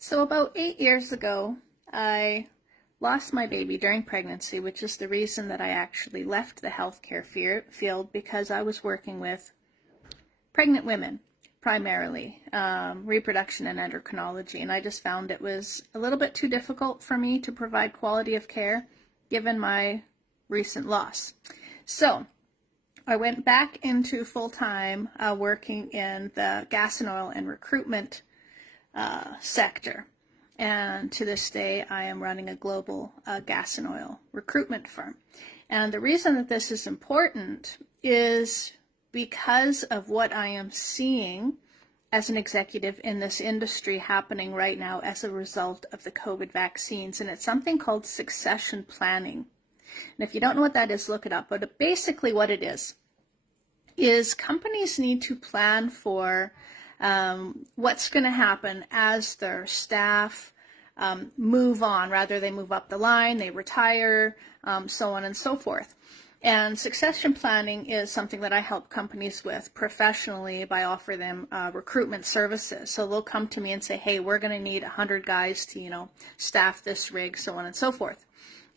So about 8 years ago, I lost my baby during pregnancy, which is the reason that I actually left the healthcare field, because I was working with pregnant women, primarily, reproduction and endocrinology, and I just found it was a little bit too difficult for me to provide quality of care given my recent loss. So I went back into full-time working in the gas and oil and recruitment sector. And to this day, I am running a global gas and oil recruitment firm. And the reason that this is important is because of what I am seeing as an executive in this industry happening right now as a result of the COVID vaccines. And it's something called succession planning. And if you don't know what that is, look it up. But basically what it is companies need to plan for what's going to happen as their staff move on. Rather, they move up the line, they retire, so on and so forth. And succession planning is something that I help companies with professionally by offering them recruitment services. So they'll come to me and say, hey, we're going to need 100 guys to, staff this rig, so on and so forth.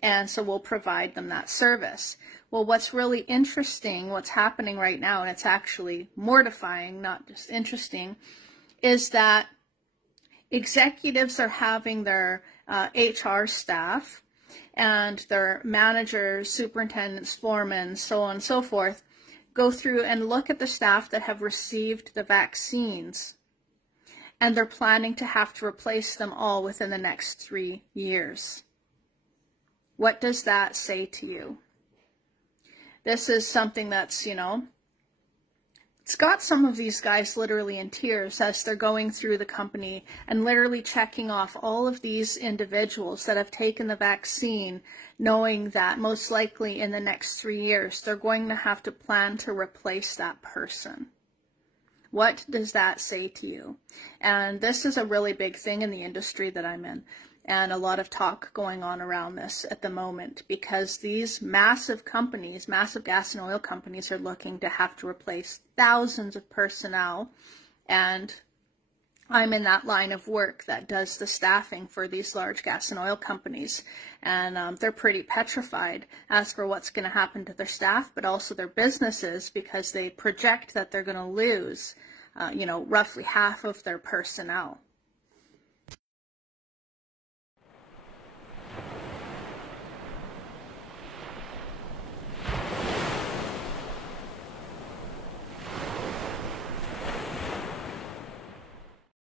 And so we'll provide them that service. Well, what's really interesting, what's happening right now, and it's actually mortifying, not just interesting, is that executives are having their HR staff and their managers, superintendents, foremen, so on and so forth, go through and look at the staff that have received the vaccines, and they're planning to have to replace them all within the next 3 years. What does that say to you? This is something that's, it's got some of these guys literally in tears as they're going through the company and literally checking off all of these individuals that have taken the vaccine, knowing that most likely in the next 3 years, they're going to have to plan to replace that person. What does that say to you? And this is a really big thing in the industry that I'm in. And a lot of talk going on around this at the moment, because these massive companies, massive gas and oil companies, are looking to have to replace thousands of personnel. And I'm in that line of work that does the staffing for these large gas and oil companies. And they're pretty petrified as for what's going to happen to their staff, but also their businesses, because they project that they're going to lose, roughly half of their personnel.